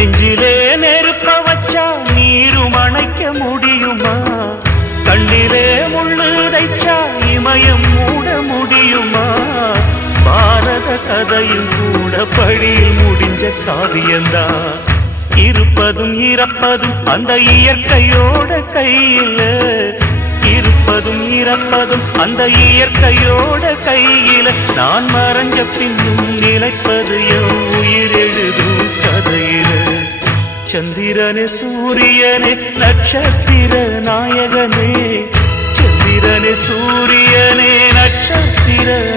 நெஞ்சிலே நெருப்ப வச்சா நீரும் அணைக்க முடியுமா? கண்ணிலே முள்ளு தைச்சா இமயம் மூட முடியுமா? பாரத கதையும் கூட பழியில் முடிஞ்ச காவியந்தான். இருப்பதும் இறப்பதும் அந்த இயற்கையோட கையில, இருப்பதும் இறப்பதும் அந்த இயற்கையோட கையில. நான் மறைஞ்ச பின்னும் நிலைப்பது என் உயிர் எழுதும் கதையில. சந்திரனே சூரியனே நட்சத்திர நாயகனே, சந்திரனே சூரியனே நட்சத்திர